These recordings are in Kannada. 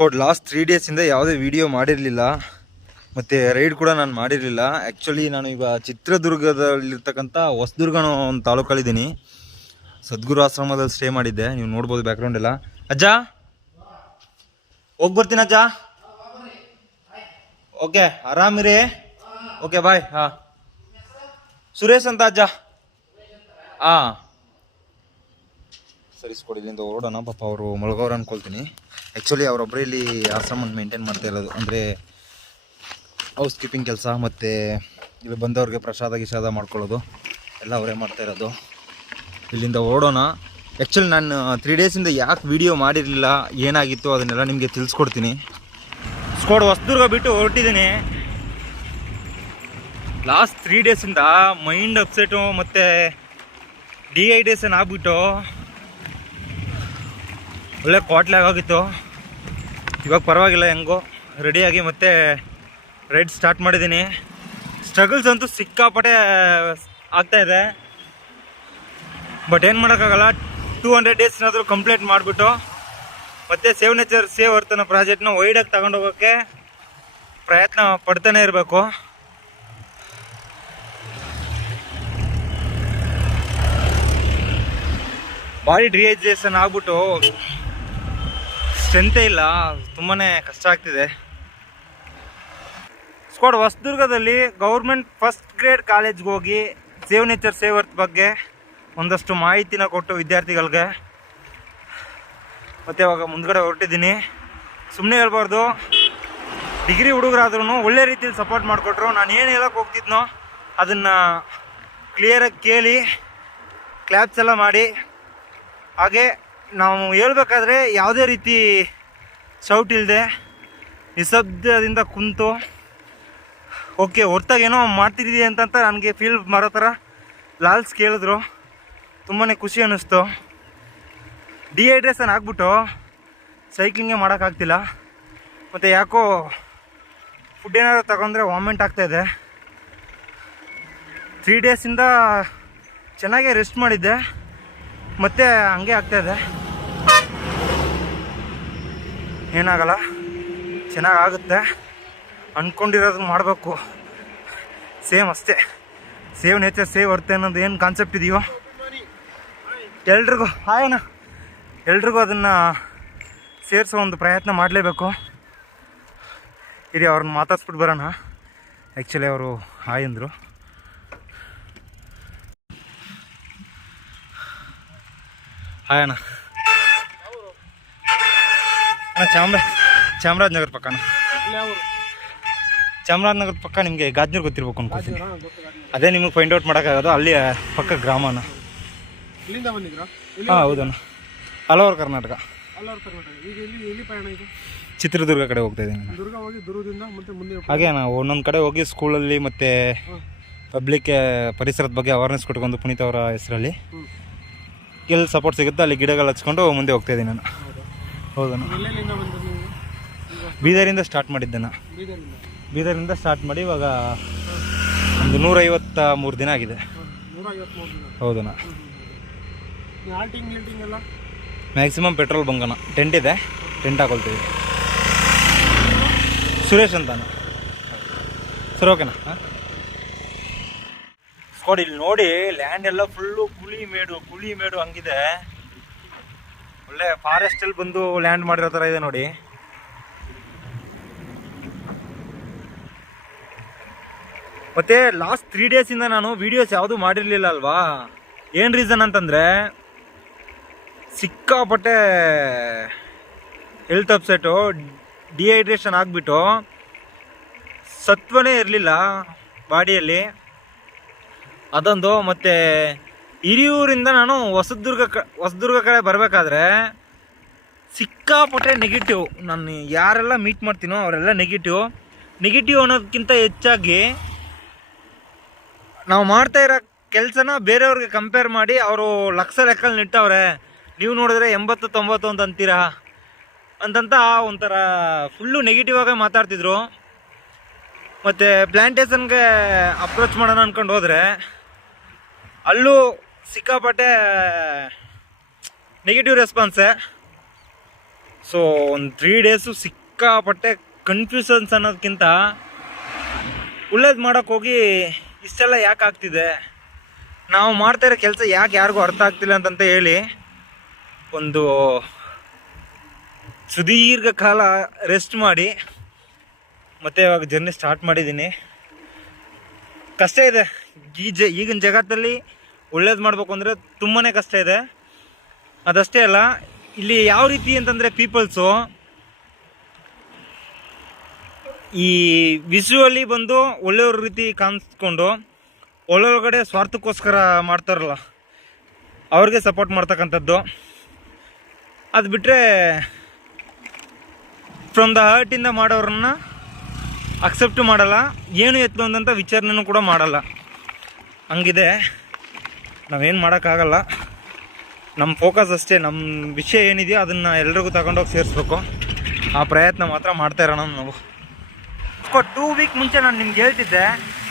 ಸ್ಕೋಡ್ ಲಾಸ್ಟ್ ತ್ರೀ ಡೇಸಿಂದ ಯಾವುದೇ ವಿಡಿಯೋ ಮಾಡಿರಲಿಲ್ಲ. ಮತ್ತು ರೈಡ್ ಕೂಡ ನಾನು ಮಾಡಿರಲಿಲ್ಲ. ಆ್ಯಕ್ಚುಲಿ ನಾನು ಈಗ ಚಿತ್ರದುರ್ಗದಲ್ಲಿರ್ತಕ್ಕಂಥ ಹೊಸದುರ್ಗ ಅನ್ನೋ ಒಂದು ತಾಲೂಕಲ್ಲಿದ್ದೀನಿ. ಸದ್ಗುರು ಆಶ್ರಮದಲ್ಲಿ ಸ್ಟೇ ಮಾಡಿದ್ದೆ. ನೀವು ನೋಡ್ಬೋದು ಬ್ಯಾಕ್ಗ್ರೌಂಡ್ ಎಲ್ಲ. ಅಜ್ಜ? ಹೋಗಿ ಬರ್ತೀನಿ ಅಜ್ಜ. ಓಕೆ ಆರಾಮಿರಿ? ಓಕೆ ಬಾಯ್ ಹಾಂ. ಸುರೇಶ್ ಅಂತ ಅಜ್ಜ. ಹಾಂ. ಸರಿಸ್ಕೊಡಿ, ಇಲ್ಲಿಂದ ಹೊರಡೋಣ ಪಾಪ ಅವರು ಮುಳುಗೋರು ಅಂದ್ಕೊಳ್ತೀನಿ ಆ್ಯಕ್ಚುಲಿ ಅವರೊಬ್ಬರೇ ಇಲ್ಲಿ ಆಶ್ರಮನ ಮೇಂಟೈನ್ ಮಾಡ್ತಾ ಇರೋದು. ಅಂದರೆ ಹೌಸ್ ಕೀಪಿಂಗ್ ಕೆಲಸ ಮತ್ತು ಇಲ್ಲಿ ಬಂದವ್ರಿಗೆ ಪ್ರಸಾದ ಗಿಸಾದ ಮಾಡ್ಕೊಳ್ಳೋದು. ಎಲ್ಲ ಅವರೇ ಮಾಡ್ತಾ ಇರೋದು. ಇಲ್ಲಿಂದ ಓಡೋಣ. ಆ್ಯಕ್ಚುಲಿ ನಾನು ತ್ರೀ ಡೇಸಿಂದ ಯಾಕೆ ವಿಡಿಯೋ ಮಾಡಿರಲಿಲ್ಲ, ಏನಾಗಿತ್ತು ಅದನ್ನೆಲ್ಲ ನಿಮಗೆ ತಿಳಿಸ್ಕೊಡ್ತೀನಿ. ಸ್ಕೋಡ್ ಹೊಸದುರ್ಗ ಬಿಟ್ಟು ಹೊರಟಿದ್ದೀನಿ. ಲಾಸ್ಟ್ ತ್ರೀ ಡೇಸಿಂದ ಮೈಂಡ್ ಅಪ್ಸೆಟು ಮತ್ತು ಡಿಹೈಡ್ರೇಷನ್ ಆಗ್ಬಿಟ್ಟು. ಒಳ್ಳೆ ಕ್ವಾಟ್ಲಾಗ್ ಆಗಿತ್ತು. ಇವಾಗ ಪರವಾಗಿಲ್ಲ, ಹೆಂಗೋ ರೆಡಿಯಾಗಿ ಮತ್ತೆ ರೈಡ್ ಸ್ಟಾರ್ಟ್ ಮಾಡಿದ್ದೀನಿ ಸ್ಟ್ರಗಲ್ಸ್ ಅಂತೂ ಸಿಕ್ಕಾಪಟ್ಟೆ ಆಗ್ತಾ ಇದೆ. ಬಟ್ ಏನು ಮಾಡೋಕ್ಕಾಗಲ್ಲ ಟೂ ಹಂಡ್ರೆಡ್ ಡೇಸ್ನಾದರೂ ಕಂಪ್ಲೀಟ್ ಮಾಡಿಬಿಟ್ಟು, ಮತ್ತೆ ಸೇವ್ ನೇಚರ್ ಸೇವ್ ಅರ್ಥನ ಪ್ರಾಜೆಕ್ಟ್ನ ವೈಡಾಗಿ ತಗೊಂಡೋಗೋಕ್ಕೆ ಪ್ರಯತ್ನ ಪಡ್ತಾನೆ ಇರಬೇಕು. ಬಾಡಿ ಡಿಹೈಡ್ರೇಷನ್ ಆಗ್ಬಿಟ್ಟು ಸ್ಟ್ರೆಂತೇ ಇಲ್ಲ ತುಂಬಾ ಕಷ್ಟ ಆಗ್ತಿದೆ. ಸ್ಕ್ವಾಡ್ ಹೊಸದುರ್ಗದಲ್ಲಿ ಗೌರ್ಮೆಂಟ್ ಫಸ್ಟ್ ಗ್ರೇಡ್ ಕಾಲೇಜ್ಗೆ ಹೋಗಿ ಸೇವ್ ನೇಚರ್ ಸೇವ್ ಬಗ್ಗೆ ಒಂದಷ್ಟು ಮಾಹಿತಿನ ಕೊಟ್ಟು ವಿದ್ಯಾರ್ಥಿಗಳಿಗೆ. ಮತ್ತು ಇವಾಗ ಮುಂದ್ಗಡೆ ಹೊರಟಿದ್ದೀನಿ. ಸುಮ್ಮನೆ ಹೇಳ್ಬಾರ್ದು, ಡಿಗ್ರಿ ಹುಡುಗರಾದ್ರೂ ಒಳ್ಳೆ ರೀತಿಯಲ್ಲಿ ಸಪೋರ್ಟ್ ಮಾಡಿಕೊಟ್ರು. ನಾನು ಏನು ಹೇಳೋಕೆ ಹೋಗ್ತಿದ್ನೋ ಅದನ್ನು ಕ್ಲಿಯರಾಗಿ ಕೇಳಿ ಕ್ಲ್ಯಾಪ್ಸ್ ಎಲ್ಲ ಮಾಡಿ. ಹಾಗೆ ನಾವು ಹೇಳ್ಬೇಕಾದ್ರೆ ಯಾವುದೇ ರೀತಿ ಸೌಟ್ ಇಲ್ಲದೆ ನಿಶಬ್ದದಿಂದ ಕುಂತು ಓಕೆ ಹೊರ್ತಾಗೇನೋ ಮಾಡ್ತಿದ್ದೀವಿ ಅಂತಂತ ನನಗೆ ಫೀಲ್ ಮಾಡೋ ಥರ ಲಾಲ್ಸ್ ಕೇಳಿದ್ರು. ತುಂಬಾ ಖುಷಿ ಅನ್ನಿಸ್ತು. ಡಿಹೈಡ್ರೇಷನ್ ಆಗ್ಬಿಟ್ಟು ಸೈಕ್ಲಿಂಗೇ ಮಾಡೋಕ್ಕಾಗ್ತಿಲ್ಲ ಮತ್ತು ಯಾಕೋ ಫುಡ್ ಏನಾದ್ರು ತಗೊಂಡ್ರೆ ವಾಮಿಂಟ್ ಆಗ್ತಾಯಿದೆ ತ್ರೀ ಡೇಸಿಂದ ಚೆನ್ನಾಗೇ ರೆಸ್ಟ್ ಮಾಡಿದ್ದೆ. ಮತ್ತೆ ಹಂಗೆ ಆಗ್ತಾಯಿದೆ ಏನಾಗಲ್ಲ? ಚೆನ್ನಾಗಾಗುತ್ತೆ. ಅಂದ್ಕೊಂಡಿರೋದು ಮಾಡಬೇಕು. ಸೇಮ್ ಅಷ್ಟೇ. ಸೇವ್ ನೇಚರ್, ಸೇವ್ ಅರ್ಥ ಅನ್ನೋದು ಏನು ಕಾನ್ಸೆಪ್ಟ್ ಇದೆಯೋ? ಎಲ್ರಿಗೂ ಆಯೋಣ ಎಲ್ರಿಗೂ ಅದನ್ನು ಸೇರಿಸೋ ಒಂದು ಪ್ರಯತ್ನ ಮಾಡಲೇಬೇಕು. ಇರಿ, ಅವ್ರನ್ನ ಮಾತಾಡ್ಸ್ಬಿಟ್ಟು ಬರೋಣ. ಆ್ಯಕ್ಚುಲಿ ಅವರು ಹಾಯ್ ಅಂದರು. ಹಾಯ್ ಚಾಮರಾಜ ಚಾಮರಾಜನಗರ ಪಕ್ಕ ಅಣ್ಣ. ಚಾಮರಾಜನಗರ ಪಕ್ಕ ನಿಮಗೆ ಗಾಜ್ನೂರು ಗೊತ್ತಿರ್ಬೇಕು ಅನ್ಕೋತೀನಿ. ಅದೇ ನಿಮಗೆ ಫೈಂಡ್ ಔಟ್ ಮಾಡೋಕ್ಕಾಗೋದು? ಅಲ್ಲಿ ಪಕ್ಕ ಗ್ರಾಮನ ಹಾಂ ಹೌದಣ್ಣ. All over Karnataka. ಚಿತ್ರದುರ್ಗ ಕಡೆ ಹೋಗ್ತಾ ಇದ್ದೀನಿ ಹೋಗಿ ನಾವು ಒಂದೊಂದು ಕಡೆ ಹೋಗಿ ಸ್ಕೂಲಲ್ಲಿ ಮತ್ತು ಪಬ್ಲಿಕ್ ಪರಿಸರದ ಬಗ್ಗೆ ಅವೇರ್ನೆಸ್ ಕೊಟ್ಕೊಂಡು ಪುನೀತ್ ಅವರ ಹೆಸರಲ್ಲಿ. ಎಲ್ಲಿ ಸಪೋರ್ಟ್ ಸಿಗುತ್ತೋ ಅಲ್ಲಿ ಗಿಡಗಳು ಹಚ್ಕೊಂಡು ಮುಂದೆ ಹೋಗ್ತಾ ಇದ್ದೀನಿ ನಾನು ಹೌದಣ್ಣ. ಎಲ್ಲೆಲ್ಲಿಂದ ಬಂದ್ರಿ ನೀವು? ಈಗ ಬೀದರಿಂದ ಸ್ಟಾರ್ಟ್ ಮಾಡಿದ್ದೆ ನಾನು ಬೀದರಿಂದ ಬೀದರಿಂದ ಸ್ಟಾರ್ಟ್ ಮಾಡಿ ಇವಾಗ ಒಂದು ನೂರೈವತ್ತ ಮೂರು ದಿನ ಆಗಿದೆ. ನೂರ ದಿನ. ಹೌದಣ್ಣ. ಹ್ಮ್, ಹ್ಮ್, ಹ್ಮ್. ನೀವು ಆಲ್ಟಿಂಗ್ ಗಿಲ್ಟಿಂಗ್ ಎಲ್ಲ? ಮ್ಯಾಕ್ಸಿಮಮ್ ಪೆಟ್ರೋಲ್ ಬಂಗನ ಟೆಂಟ್ ಇದೆ. ಟೆಂಟ್ ಹಾಕೊಳ್ತೀವಿ. ಸುರೇಶ್ ಅಂತಾನೆ. ಸರ್ ಓಕೆನಾ ಸ್ಕೋಡ್ ಇಲ್ಲಿ ನೋಡಿ ಲ್ಯಾಂಡ್ ಎಲ್ಲ ಫುಲ್ಲು ಕುಳಿ ಮೇಡು ಕುಳಿ ಮೇಡು ಹಂಗಿದೆ. ಒಳ್ಳೆ ಫಾರೆಸ್ಟ್ ಅಲ್ಲಿ ಬಂದು ಲ್ಯಾಂಡ್ ಮಾಡಿರೋ ತರ ಇದೆ ನೋಡಿ. ಮತ್ತೆ ಲಾಸ್ಟ್ ತ್ರೀ ಇಂದ ನಾನು ವಿಡಿಯೋಸ್ ಯಾವುದು ಮಾಡಿರಲಿಲ್ಲ ಅಲ್ವಾ? ಏನು ರೀಸನ್ ಅಂತಂದ್ರೆ ಸಿಕ್ಕಾಪಟ್ಟೆ ಹೆಲ್ತ್ ಅಪ್ಸೆಟು ಡಿಹೈಡ್ರೇಷನ್ ಆಗಿಬಿಟ್ಟು ಸತ್ವನೇ ಇರಲಿಲ್ಲ ಬಾಡಿಯಲ್ಲಿ. ಅದೊಂದು ಮತ್ತು ಹಿರಿಯೂರಿಂದ ನಾನು ಹೊಸದುರ್ಗ ಕ, ಹೊಸದುರ್ಗ ಕಡೆ ಬರಬೇಕಾದ್ರೆ ಸಿಕ್ಕಾಪಟ್ಟೆ ನೆಗೆಟಿವ್ ನಾನು ಯಾರೆಲ್ಲ ಮೀಟ್ ಮಾಡ್ತೀನೋ ಅವರೆಲ್ಲ ನೆಗೆಟಿವ್ ನೆಗೆಟಿವ್ ಅನ್ನೋದಕ್ಕಿಂತ ಹೆಚ್ಚಾಗಿ ನಾವು ಮಾಡ್ತಾ ಇರೋ ಕೆಲಸನ ಬೇರೆಯವ್ರಿಗೆ ಕಂಪೇರ್ ಮಾಡಿ ಅವರು ಲಕ್ಷ ಲೆಕ್ಕಲ್ಲಿ ನಿಟ್ಟವ್ರೆ ನೀವು ನೋಡಿದ್ರೆ ಎಂಬತ್ತು, ತೊಂಬತ್ತು ಅಂತ ಅಂತೀರಾ? ಅಂತಂತ ಒಂಥರ ಫುಲ್ಲು ನೆಗೆಟಿವ್ ಆಗಿ ಮಾತಾಡ್ತಿದ್ರು. ಮತ್ತು ಪ್ಲ್ಯಾಂಟೇಷನ್ಗೆ ಅಪ್ರೋಚ್ ಮಾಡೋಣ ಅಂದ್ಕೊಂಡು ಹೋದರೆ ಅಲ್ಲೂ ಸಿಕ್ಕಾಪಟ್ಟೆ ನೆಗೆಟಿವ್ ರೆಸ್ಪಾನ್ಸೆ ಸೊ ಒಂದು ತ್ರೀ ಡೇಸು ಸಿಕ್ಕಾಪಟ್ಟೆ ಕನ್ಫ್ಯೂಷನ್ಸ್ ಅನ್ನೋದಕ್ಕಿಂತ ಒಳ್ಳೇದು ಮಾಡೋಕ್ಕೆ ಹೋಗಿ ಇಷ್ಟೆಲ್ಲ ಯಾಕೆ ಆಗ್ತಿದೆ? ನಾವು ಮಾಡ್ತಾ ಇರೋ ಕೆಲಸ ಯಾಕೆ ಯಾರಿಗೂ ಅರ್ಥ ಆಗ್ತಿಲ್ಲ ಅಂತಂತ ಹೇಳಿ ಒಂದು ಸುದೀರ್ಘ ಕಾಲ ರೆಸ್ಟ್ ಮಾಡಿ, ಮತ್ತೆ ಇವಾಗ ಜರ್ನಿ ಸ್ಟಾರ್ಟ್ ಮಾಡಿದ್ದೀನಿ. ಕಷ್ಟ ಇದೆ. ಈ ಜ, ಈಗಿನ ಜಗತ್ತಲ್ಲಿ ಒಳ್ಳೇದು ಮಾಡಬೇಕು ಅಂದರೆ ತುಂಬಾ ಕಷ್ಟ ಇದೆ. ಅದಷ್ಟೇ ಅಲ್ಲ, ಇಲ್ಲಿ ಯಾವ ರೀತಿ ಅಂತಂದರೆ ಪೀಪಲ್ಸು, ಈ ವಿಶ್ವಲ್ಲಿ ಬಂದು ಒಳ್ಳೆಯವ್ರ ರೀತಿ ಕಾಣಿಸ್ಕೊಂಡು ಒಳ್ಳೊಳಗಡೆ ಸ್ವಾರ್ಥಕ್ಕೋಸ್ಕರ ಮಾಡ್ತಾರಲ್ಲ, ಅವ್ರಿಗೆ ಸಪೋರ್ಟ್ ಮಾಡ್ತಕ್ಕಂಥದ್ದು. ಅದು ಬಿಟ್ಟರೆ ಫ್ರಮ್ ದ ಹರ್ಟಿಂದ ಮಾಡೋರನ್ನ ಅಕ್ಸೆಪ್ಟ್ ಮಾಡಲ್ಲ, ಏನು ಎತ್ತು ಅಂದಂಥ ವಿಚಾರಣೆನೂ ಕೂಡ ಮಾಡಲ್ಲ. ಹಂಗಿದೆ. ನಾವೇನು ಮಾಡೋಕ್ಕಾಗಲ್ಲ. ನಮ್ಮ ಫೋಕಸ್ ಅಷ್ಟೇ ನಮ್ಮ ವಿಷಯ ಏನಿದೆಯೋ ಅದನ್ನು ಎಲ್ರಿಗೂ ತಗೊಂಡೋಗಿ ಸೇರಿಸ್ಬೇಕು. ಆ ಪ್ರಯತ್ನ ಮಾತ್ರ ಮಾಡ್ತಾ ಇರೋಣ ನಾವು. ಟೂ ವೀಕ್ ಮುಂಚೆ ನಾನು ನಿಮ್ಗೆ ಹೇಳ್ತಿದ್ದೆ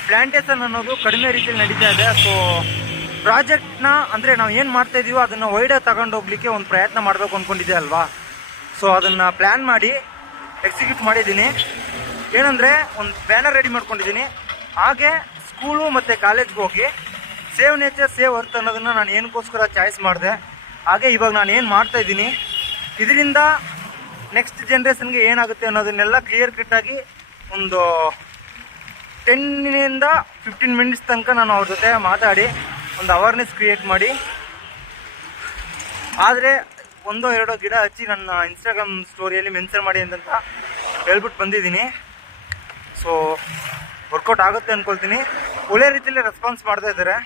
ಪ್ಲಾಂಟೇಶನ್ ಅನ್ನೋದು ಕಡಿಮೆ ರೀತಿಯಲ್ಲಿ ನಡೀತಾ ಇದೆ ಸೊ ಪ್ರಾಜೆಕ್ಟ್ನ ಅಂದರೆ ನಾವು ಏನು ಮಾಡ್ತಾ ಇದೀವೋ ಅದನ್ನು ವೈಡೇ ತಗೊಂಡೋಗ್ಲಿಕ್ಕೆ ಒಂದು ಪ್ರಯತ್ನ ಮಾಡಬೇಕು ಅಂದ್ಕೊಂಡಿದ್ದೆ ಅಲ್ವಾ? ಸೊ ಅದನ್ನು ಪ್ಲ್ಯಾನ್ ಮಾಡಿ ಎಕ್ಸಿಕ್ಯೂಟ್ ಮಾಡಿದ್ದೀನಿ. ಏನಂದರೆ ಒಂದು ಬ್ಯಾನರ್ ರೆಡಿ ಮಾಡ್ಕೊಂಡಿದ್ದೀನಿ. ಹಾಗೆ ಸ್ಕೂಲು ಮತ್ತು ಕಾಲೇಜ್ಗೆ ಹೋಗಿ ಸೇವ್ ನೇಚರ್, ಸೇವ್ ಅರ್ತ್ ಅನ್ನೋದನ್ನು ನಾನು ಏನಕ್ಕೋಸ್ಕರ ಚಾಯ್ಸ್ ಮಾಡಿದೆ. ಹಾಗೆ ಇವಾಗ ನಾನು ಏನು ಮಾಡ್ತಾ ಇದ್ದೀನಿ, ಇದರಿಂದ ನೆಕ್ಸ್ಟ್ ಜನ್ರೇಷನ್ಗೆ ಏನಾಗುತ್ತೆ ಅನ್ನೋದನ್ನೆಲ್ಲ ಕ್ಲಿಯರ್ ಕಟ್ಟಾಗಿ ಒಂದು ಟೆನ್ನಿಂದ ಫಿಫ್ಟೀನ್ ಮಿನಿಟ್ಸ್ ತನಕ ನಾನು ಅವ್ರ ಜೊತೆ ಮಾತಾಡಿ, ಒಂದು ಅವೇರ್ನೆಸ್ ಕ್ರಿಯೇಟ್ ಮಾಡಿ. ಆದರೆ ಒಂದೋ ಎರಡೋ ಗಿಡ ಹಚ್ಚಿ ನನ್ನ ಇನ್ಸ್ಟಾಗ್ರಾಮ್ ಸ್ಟೋರಿಯಲ್ಲಿ ಮೆನ್ಷನ್ ಮಾಡಿ ಅಂತ ಹೇಳ್ಬಿಟ್ಟು ಬಂದಿದ್ದೀನಿ. ಸೊ ವರ್ಕೌಟ್ ಆಗುತ್ತೆ ಅಂದ್ಕೊಳ್ತೀನಿ ಒಳ್ಳೆ ರೀತಿಯಲ್ಲಿ ರೆಸ್ಪಾನ್ಸ್ ಮಾಡ್ತಾ ಇದ್ದಾರೆ.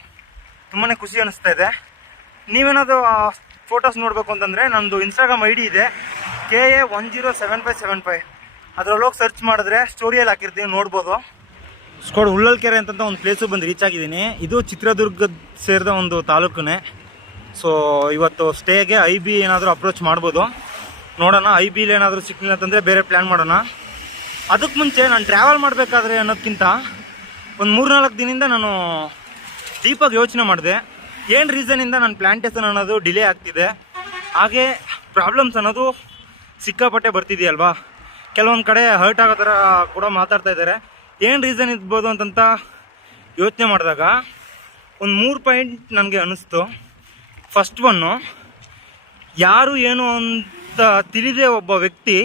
ತುಂಬಾ ಖುಷಿ ಅನಿಸ್ತಾ ಇದೆ. ನೀವೇನಾದರೂ ಫೋಟೋಸ್ ನೋಡಬೇಕು ಅಂತಂದರೆ ನನ್ನದು ಇನ್ಸ್ಟಾಗ್ರಾಮ್ ಐ ಡಿ ಇದೆ. K A one zero seven five seven five ಅದ್ರಲ್ಲಿ ಹೋಗಿ ಸರ್ಚ್ ಮಾಡಿದ್ರೆ ಸ್ಟೋರಿಯಲ್ಲಿ ಹಾಕಿರ್ತೀನಿ, ನೋಡ್ಬೋದು. ಸ್ಕೋಡ್ ಉಳ್ಳಲ್ಕೆರೆ ಅಂತ ಒಂದು ಪ್ಲೇಸು ಬಂದು ರೀಚ್ ಆಗಿದ್ದೀನಿ. ಇದು ಚಿತ್ರದುರ್ಗ ಸೇರಿದ ಒಂದು ತಾಲೂಕನೇ. ಸೊ ಇವತ್ತು ಸ್ಟೇಗೆ ಐ ಬಿ ಏನಾದರೂ ಅಪ್ರೋಚ್ ಮಾಡ್ಬೋದು. ನೋಡೋಣ ಐ ಬಿಲಿ ಏನಾದರೂ ಸಿಕ್ಕಿಲ್ಲ ಅಂತಂದರೆ ಬೇರೆ ಪ್ಲ್ಯಾನ್ ಮಾಡೋಣ. ಅದಕ್ಕೆ ಮುಂಚೆ ನಾನು ಟ್ರಾವೆಲ್ ಮಾಡಬೇಕಾದ್ರೆ ಅನ್ನೋದಕ್ಕಿಂತ ಒಂದು ಮೂರ್ನಾಲ್ಕು ದಿನದಿಂದ ನಾನು ಡೀಪಾಗಿ ಯೋಚನೆ ಮಾಡಿದೆ, ಏನು ರೀಸನಿಂದ ನನ್ನ ಪ್ಲಾಂಟೇಶನ್ ಅನ್ನೋದು ಡಿಲೇ ಆಗ್ತಿದೆ? ಹಾಗೆ ಪ್ರಾಬ್ಲಮ್ಸ್ ಅನ್ನೋದು ಸಿಕ್ಕಾಪಟ್ಟೆ ಬರ್ತಿದೆಯಲ್ವಾ? ಕೆಲವೊಂದು ಕಡೆ ಹರ್ಟ್ ಆಗೋ ಥರ ಕೂಡ ಮಾತಾಡ್ತಾ ಇದ್ದಾರೆ ಏನು ರೀಸನ್ ಇರ್ಬೋದು ಅಂತಂತ ಯೋಚನೆ ಮಾಡಿದಾಗ ಒಂದು ಮೂರು ಪಾಯಿಂಟ್ ನನಗೆ ಅನ್ನಿಸ್ತು ಫಸ್ಟ್ ಒನ್ನು ಯಾರು ಏನು ಅಂತ ತಿಳಿದೇ ಒಬ್ಬ ವ್ಯಕ್ತಿ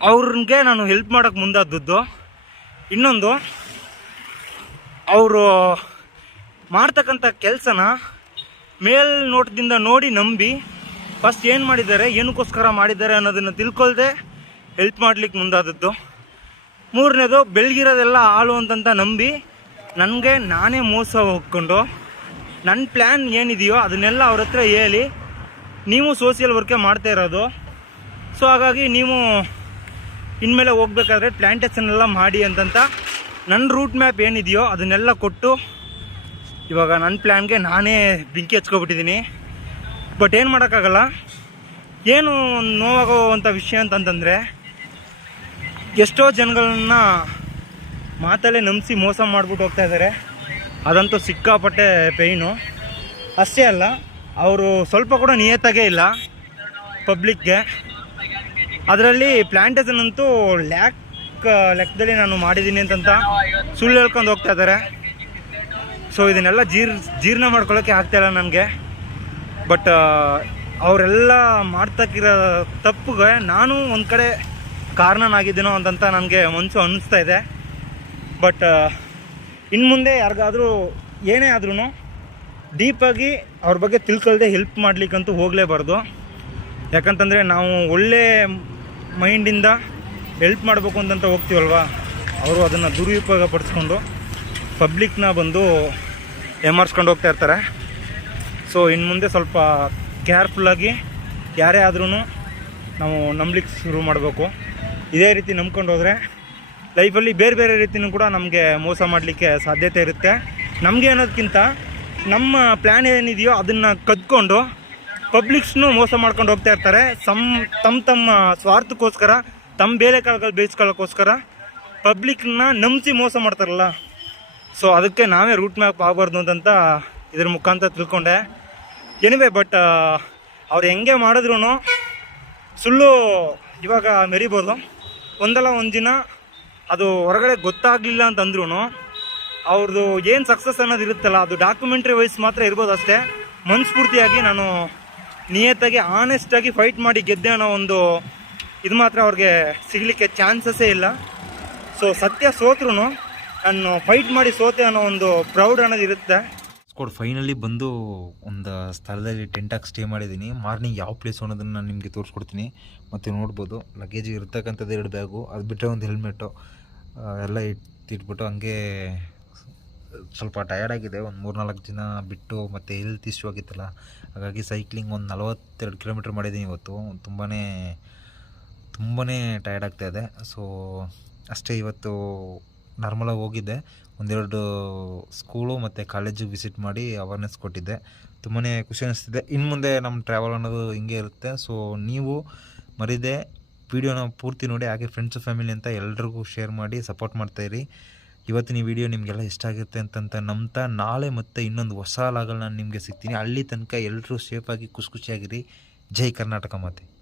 ಅವ್ರಿಗೆ ನಾನು ಹೆಲ್ಪ್ ಮಾಡೋಕ್ಕೆ ಮುಂದಾದದ್ದು. ಇನ್ನೊಂದು, ಅವರು ಮಾಡ್ತಕ್ಕಂಥ ಕೆಲಸನ ಮೇಲ್ನೋಟದಿಂದ ನೋಡಿ ನಂಬಿ ಫಸ್ಟ್ ಏನು ಮಾಡಿದ್ದಾರೆ, ಏನಕ್ಕೋಸ್ಕರ ಮಾಡಿದ್ದಾರೆ ಅನ್ನೋದನ್ನು ತಿಳ್ಕೊಳ್ದೆ ಹೆಲ್ಪ್ ಮಾಡ್ಲಿಕ್ಕೆ ಮುಂದಾದದ್ದು. ಮೂರನೇದು, ಬೆಳಗಿರೋದೆಲ್ಲ ಹಾಳು ಅಂತಂತ ನಂಬಿ ನನಗೆ ನಾನೇ ಮೋಸ ಹೋಗ್ಕೊಂಡು ನನ್ನ ಪ್ಲ್ಯಾನ್ ಏನಿದೆಯೋ ಅದನ್ನೆಲ್ಲ ಅವ್ರ ಹತ್ರ ಹೇಳಿ ನೀವು ಸೋಷಿಯಲ್ ವರ್ಕೇ ಮಾಡ್ತಾ ಇರೋದು. ಸೊ ಹಾಗಾಗಿ ನೀವು ಇನ್ಮೇಲೆ ಹೋಗ್ಬೇಕಾದ್ರೆ ಪ್ಲ್ಯಾಂಟೇಷನ್ ಎಲ್ಲ ಮಾಡಿ ಅಂತಂತ ನನ್ನ ರೂಟ್ ಮ್ಯಾಪ್ ಏನಿದೆಯೋ ಅದನ್ನೆಲ್ಲ ಕೊಟ್ಟು ಇವಾಗ ನನ್ನ ಪ್ಲ್ಯಾನ್ಗೆ ನಾನೇ ಬೆಂಕಿ ಹಚ್ಕೊಬಿಟ್ಟಿದ್ದೀನಿ. ಬಟ್ ಏನು ಮಾಡೋಕ್ಕಾಗಲ್ಲ. ಏನು ನೋವಾಗುವಂಥ ವಿಷಯ ಅಂತಂತಂದರೆ, ಎಷ್ಟೋ ಜನಗಳನ್ನ ಮಾತಲ್ಲೇ ನಂಬಿಸಿ ಮೋಸ ಮಾಡಿಬಿಟ್ಟು ಹೋಗ್ತಾ ಇದ್ದಾರೆ. ಅದಂತೂ ಸಿಕ್ಕಾಪಟ್ಟೆ ಪೇಯ್ನು ಅಷ್ಟೇ ಅಲ್ಲ, ಅವರು ಸ್ವಲ್ಪ ಕೂಡ ನಿಯತ್ತಾಗೇ ಇಲ್ಲ ಪಬ್ಲಿಕ್ಗೆ. ಅದರಲ್ಲಿ ಪ್ಲ್ಯಾಂಟೇಷನ್ ಅಂತೂ ಲ್ಯಾಕ್, ಲೆಕ್ಕದಲ್ಲಿ ನಾನು ಮಾಡಿದ್ದೀನಿ ಅಂತಂತ ಸುಳ್ಳು ಹೇಳ್ಕೊಂಡು ಹೋಗ್ತಾ ಇದ್ದಾರೆ. ಸೊ ಇದನ್ನೆಲ್ಲ ಜೀರ್, ಜೀರ್ಣ ಮಾಡ್ಕೊಳ್ಳೋಕ್ಕೆ ಆಗ್ತಾಯಿಲ್ಲ ನನಗೆ. ಬಟ್ ಅವರೆಲ್ಲ ಮಾಡ್ತಕ್ಕಿರೋ ತಪ್ಪಿಗೆ ನಾನು ಒಂದು ಕಡೆ ಕಾರಣನಾಗಿದ್ದೀನೋ ಅಂತಂತ ನನಗೆ ಮನಸ್ಸು ಅನ್ನಿಸ್ತಾ ಇದೆ. ಬಟ್ ಇನ್ನು ಮುಂದೆ ಯಾರಿಗಾದರೂ ಏನೇ ಆದ್ರೂ ಡೀಪಾಗಿ ಅವ್ರ ಬಗ್ಗೆ ತಿಳ್ಕೊಳ್ದೆ ಹೆಲ್ಪ್ ಮಾಡಲಿಕ್ಕಂತೂ ಹೋಗಲೇಬಾರ್ದು. ಯಾಕಂತಂದರೆ ನಾವು ಒಳ್ಳೆ ಮೈಂಡಿಂದ ಹೆಲ್ಪ್ ಮಾಡಬೇಕು ಅಂತಂತ ಹೋಗ್ತೀವಲ್ವಾ? ಅವರು ಅದನ್ನು ದುರುಪಯೋಗ ಪಡಿಸ್ಕೊಂಡು ಪಬ್ಲಿಕ್ನ ಬಂದು ಎಮರ್ಸ್ಕೊಂಡು ಹೋಗ್ತಾ ಇರ್ತಾರೆ. ಸೊ ಇನ್ನು ಮುಂದೆ ಸ್ವಲ್ಪ ಕೇರ್ಫುಲ್ಲಾಗಿ ಯಾರೇ ಆದ್ರೂ ನಾವು ನಂಬಲಿಕ್ಕೆ ಶುರು ಮಾಡಬೇಕು. ಇದೇ ರೀತಿ ನಂಬ್ಕೊಂಡು ಹೋದರೆ ಲೈಫಲ್ಲಿ ಬೇರೆ ಬೇರೆ ರೀತಿಯೂ ಕೂಡ ನಮಗೆ ಮೋಸ ಮಾಡಲಿಕ್ಕೆ ಸಾಧ್ಯತೆ ಇರುತ್ತೆ. ನಮಗೆ ಅನ್ನೋದಕ್ಕಿಂತ ನಮ್ಮ ಪ್ಲ್ಯಾನ್ ಏನಿದೆಯೋ ಅದನ್ನು ಕದ್ಕೊಂಡು ಪಬ್ಲಿಕ್ಸ್ನು ಮೋಸ ಮಾಡ್ಕೊಂಡು ಹೋಗ್ತಾ ಇರ್ತಾರೆ. ಸಮ್ ತಮ್ಮ ತಮ್ಮ ಸ್ವಾರ್ಥಕ್ಕೋಸ್ಕರ ತಮ್ಮ ಬೇರೆ ಕಾಲಗಳು ಬೇಯಿಸ್ಕೊಳ್ಳೋಕ್ಕೋಸ್ಕರ ಪಬ್ಲಿಕ್ನ ನಂಬಿಸಿ ಮೋಸ ಮಾಡ್ತಾರಲ್ಲ. ಸೊ ಅದಕ್ಕೆ ನಾವೇ ರೂಟ್ ಮ್ಯಾಪ್ ಆಗಬಾರ್ದು ಅಂತ ಇದ್ರ ಮುಖಾಂತರ ತಿಳ್ಕೊಂಡೆ. ಎನಿವೆ ಬಟ್ ಅವ್ರು ಹೆಂಗೆ ಮಾಡಿದ್ರು ಸುಳ್ಳು ಇವಾಗ ಮೆರಿಬೋದು. ಒಂದಲ್ಲ ಒಂದು ದಿನ ಅದು ಹೊರಗಡೆ ಗೊತ್ತಾಗಲಿಲ್ಲ ಅಂತಂದ್ರೂ ಅವ್ರದ್ದು ಏನು ಸಕ್ಸಸ್ ಅನ್ನೋದು ಇರುತ್ತಲ್ಲ, ಅದು ಡಾಕ್ಯುಮೆಂಟ್ರಿ ವೈಸ್ ಮಾತ್ರ ಇರ್ಬೋದು ಅಷ್ಟೇ. ಮನಸ್ಫೂರ್ತಿಯಾಗಿ ನಾನು ನಿಯತ್ತಾಗಿ ಆನೆಸ್ಟಾಗಿ ಫೈಟ್ ಮಾಡಿ ಗೆದ್ದೆ ಅನ್ನೋ ಒಂದು ಇದು ಮಾತ್ರ ಅವ್ರಿಗೆ ಸಿಗಲಿಕ್ಕೆ ಚಾನ್ಸಸ್ಸೇ ಇಲ್ಲ. ಸೊ ಸತ್ಯ ಸೋತ್ರು ನಾನು ಫೈಟ್ ಮಾಡಿ ಸೋತೆ ಅನ್ನೋ ಒಂದು ಪ್ರೌಡ್ ಅನ್ನೋದು ಇರುತ್ತೆ. ಸ್ಕೋಡ್ ಫೈನಲಿ ಬಂದು ಒಂದು ಸ್ಥಳದಲ್ಲಿ ಟೆಂಟ್ ಹಾಕಿ ಸ್ಟೇ ಮಾಡಿದ್ದೀನಿ ಮಾರ್ನಿಂಗ್ ಯಾವ ಪ್ಲೇಸ್ ಅನ್ನೋದನ್ನು ನಾನು ನಿಮಗೆ ತೋರಿಸ್ಕೊಡ್ತೀನಿ. ಮತ್ತು ನೋಡ್ಬೋದು ಲಗೇಜ್ ಇರ್ತಕ್ಕಂಥದ್ದು ಎರಡು ಬ್ಯಾಗು ಅದು ಬಿಟ್ಟರೆ ಒಂದು ಹೆಲ್ಮೆಟ್ಟು ಎಲ್ಲ ಇಟ್ಟಿಟ್ಬಿಟ್ಟು ಹಂಗೆ ಸ್ವಲ್ಪ ಟಯರ್ಡ್ ಆಗಿದೆ. ಒಂದು ಮೂರು ನಾಲ್ಕು ದಿನ ಬಿಟ್ಟು ಮತ್ತು ಹೆಲ್ತ್ ಇಶ್ಯೂ ಆಗಿತ್ತಲ್ಲ, ಹಾಗಾಗಿ ಸೈಕ್ಲಿಂಗ್ ಒಂದು ನಲವತ್ತೆರಡು ಕಿಲೋಮೀಟ್ರ್ ಮಾಡಿದ್ದೀನಿ ಇವತ್ತು. ತುಂಬಾ ತುಂಬಾ ಟಯರ್ಡ್ ಆಗ್ತಾಯಿದೆ ಸೊ ಅಷ್ಟೇ ಇವತ್ತು ನಾರ್ಮಲಾಗಿ ಹೋಗಿದ್ದೆ. ಒಂದೆರಡು ಸ್ಕೂಲು ಮತ್ತು ಕಾಲೇಜಿಗೆ ವಿಸಿಟ್ ಮಾಡಿ ಅವೇರ್ನೆಸ್ ಕೊಟ್ಟಿದ್ದೆ. ತುಂಬಾ ಖುಷಿ ಅನಿಸ್ತಿದೆ. ಇನ್ನು ಮುಂದೆ ನಮ್ಮ ಟ್ರಾವೆಲ್ ಅನ್ನೋದು ಹಿಂಗೆ ಇರುತ್ತೆ. ಸೊ ನೀವು ಮರಿದೆ ವೀಡಿಯೋನ ಪೂರ್ತಿ ನೋಡಿ, ಹಾಗೆ ಫ್ರೆಂಡ್ಸು ಫ್ಯಾಮಿಲಿ ಅಂತ ಎಲ್ರಿಗೂ ಶೇರ್ ಮಾಡಿ ಸಪೋರ್ಟ್ ಮಾಡ್ತಾಯಿರಿ ಇವತ್ತಿನ ಈ ವಿಡಿಯೋ ನಿಮಗೆಲ್ಲ ಇಷ್ಟ ಆಗಿರುತ್ತೆ ಅಂತಂತ ನಂಬ್ತಾ, ನಾಳೆ ಮತ್ತೆ ಇನ್ನೊಂದು ಹೊಸ ಲಾಗಲ್ಲಿ ನಾನು ನಿಮಗೆ ಸಿಗ್ತೀನಿ. ಅಲ್ಲಿ ತನಕ ಎಲ್ಲರೂ ಸೇಫಾಗಿ ಖುಷಿ ಖುಷಿಯಾಗಿರಿ. ಜೈ ಕರ್ನಾಟಕ ಮಾತೆ.